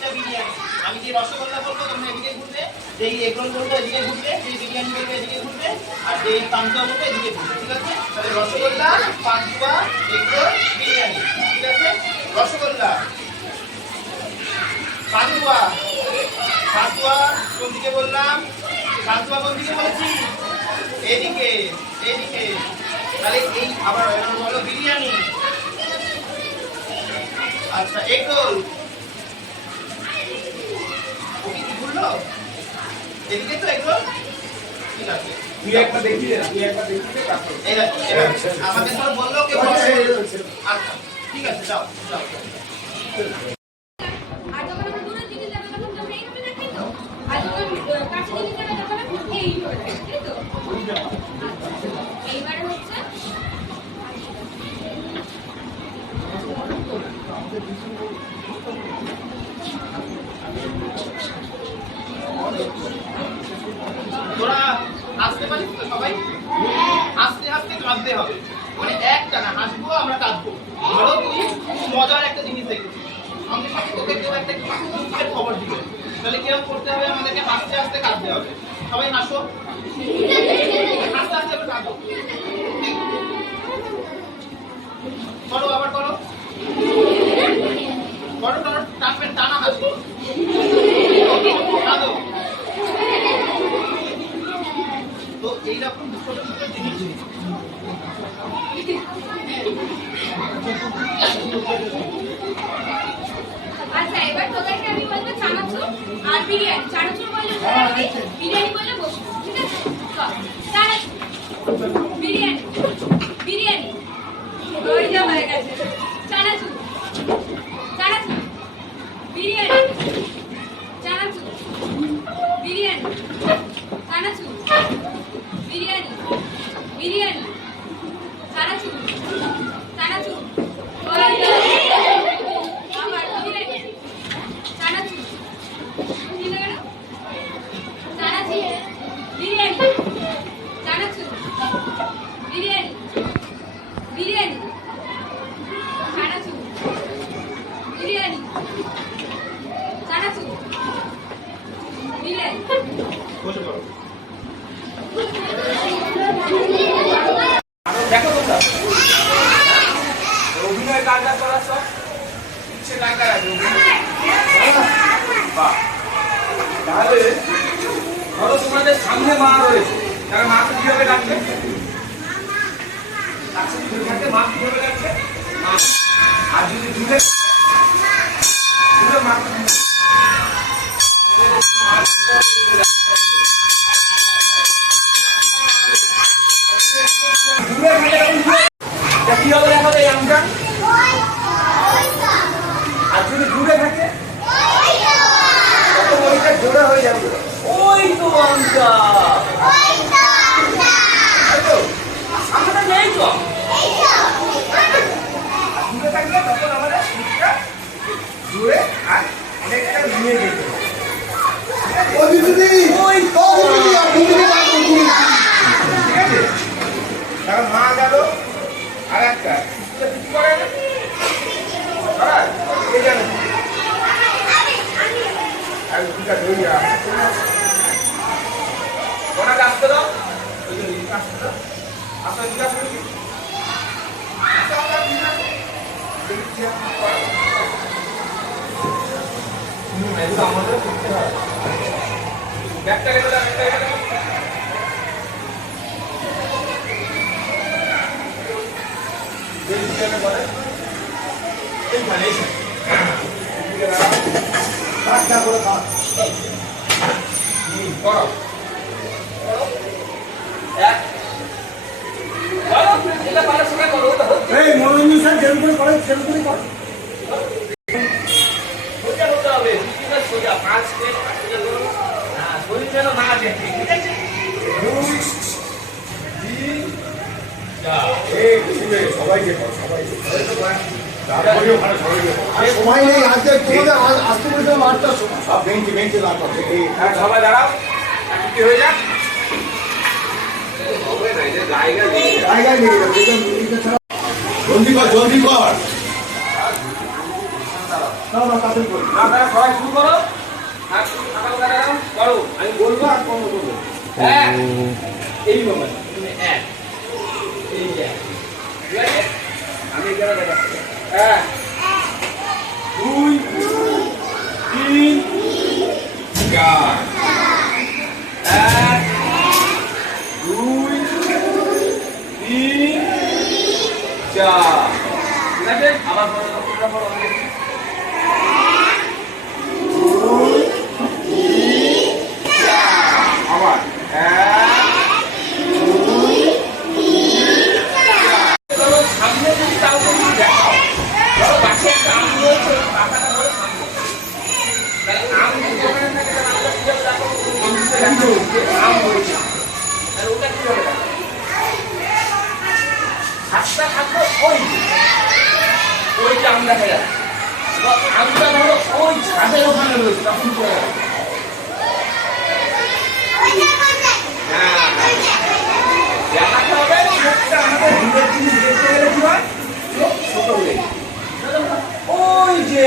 এইটা বিরিয়ানি। আমি যে রসগোল্লা বলবো তোমরা এদিকে ঘুরবে, যেই এগ রোল বলবো এদিকে ঘুরবে, যেই বিরিয়ানি বলবো এদিকে ঘুরবে, আর যেই পান্তুয়া বলবো এদিকে ঘুরবে। ঠিক আছে? তাহলে রসগোল্লা, পান্তুয়া, এগ রোল, বিরিয়ানি। ঠিক আছে? রসগোল্লা, পান্তুয়া, পান্তুয়া কোন দিকে বললাম? পান্তুয়া কোন দিকে বলেছি? এদিকে, এদিকে। তাহলে এই আবার বলো বিরিয়ানি। আচ্ছা এগ রোল ওকে কি ঘুরলো? এদিকে তো এগ রোল। ঠিক আছে, তুই একবার দেখিয়ে তারপর এই দেখো আমাকে ধর বললো কে আচ্ছা ঠিক আছে, যাও যাও। আর যখন আমরা দূরের দিকে যাবো তখন তোমরা এইভাবে রাখি তো, আর যখন কাছে দিকে যাবে তখন এইভাবে রাখি, তাই তো? এইবারে হচ্ছে তোরা হাসতে পারিস তো সবাই? হাসতে হাসতে কাঁদতে হবে, মানে একটা না হাসবো আমরা কাঁদবো। ধরো তুই মজার একটা জিনিস দেখেছিস, আমি তোকে কেউ একটা দুঃখের খবর দিবে, তাহলে কিরকম করতে হবে? আমাদেরকে হাসতে হাসতে কাঁদতে হবে। সবাই হাসো, হাসতে হাসতে কাঁদো। করো, আবার করো, করো করো, টানবেন, টানা হাসি, কাঁদো। তো এইরকম ছোট ছোট জিনিস আচ্ছা, এবার তোদেরকে আমি বলবো চানাচুর আর বিরিয়ানি। চানাচুর বললে বিরিয়ানি বললে বসবো, ঠিক আছে? চানাচুর, বিরিয়ানি, বিরিয়ানি ওইটা হয়ে গেছে। চানাচুর, চানাচুর, বিরিয়ানি, চানাচুর, বিরিয়ানি, চানাচুর, বিরিয়ানি, বিরিয়ানি, চানাচুর, চানাচুর, আবার বিরিয়ানি, চানাচুর, ঠিক আছে? চানাচুর, বিরিয়ানি, চানাচুর, বিরিয়ানি, বিরিয়ানি, চানাচুর, বিরিয়ানি, চানাচুর, বিরিয়ানি। বসে পড়ো। দেখো তোমরা অভিনয় কার কার করার সব ইচ্ছে কার কার আছে? বাহ, তাহলে ধরো তোমাদের সামনে মা রয়েছে, তারা মাকে কিভাবে ডাকবে? কাছে দূরে থাকলে মা কিভাবে ডাকবে? মা। আর যদি দূরে দূরে মা কি হবে দেখো এই আমটা? আর যদি দূরে থাকে তখন ওইটা জোড়া হয়ে যাবে। ওই তো আমটা, আমটা নেই তো, দূরে থাকলে তখন আমাদের শীতটা দূরে আর অনেকটা নিয়ে যেতে হবে। ঠিক আছে, তারপর মা গেল আর একটা কিছু করে না, এই জানো আর দুটা ধরিয়া ওনাকে আসতে দাও, ওই জন্য আসতে দাও, আসতে জিজ্ঞাসা করি এগুলো আমাদের করতে হয়। ব্যাগটা রেখে দাও, ব্যাগটা রেখে দাও। বলে এইখানে মনোরঞ্জন যেরকম করে করে সেরকম করে করে সোজা হতে হবে, সোজা 5 মিনিট শরীর যেন না দেখে। ঠিক আছে, সবাইকে সময় নেই আজকে তোমাদের আসতে বলেছিলাম 8টার সময়, সব বেঞ্চে বেঞ্চে রাখা সবাই দাঁড়াও, কি হয়ে যাক জায়গায় নিয়ে যাবে। জলদি কর, জলদি কর। না না তাড়াতাড়ি করো। না তারা সবাই শুরু করো আর সকালবেলা দাঁড়াও করো আমি বলবো আর কম করবো এক এই মোবাইল এক এই যে ঠিক আছে আমি এখানে দেখাচ্ছি এক দুই তিন চার এক দুই তিন চার ঠিক আছে আবার বলো আবার সামনে যদি কাউকে দেখাও ধরো বাকি একটা আম রয়েছে পাতাটা ধরো সামনে তাহলে আম যদি ওখানে থাকে তাহলে আমরা কিভাবে দেখো আম রয়েছে তাহলে ওটা কিভাবে দেখো হাতটা থাকলো ওইটা আম দেখা যাচ্ছে আমটা ধরো ওই ছাদের ওখানে রয়েছে তখন চলে যাবে দেখাতে হবে চোখটা আমাদের দূরের জিনিস দেখতে গেলে কি হয় চোখ ছোট হয়ে যায় ওই যে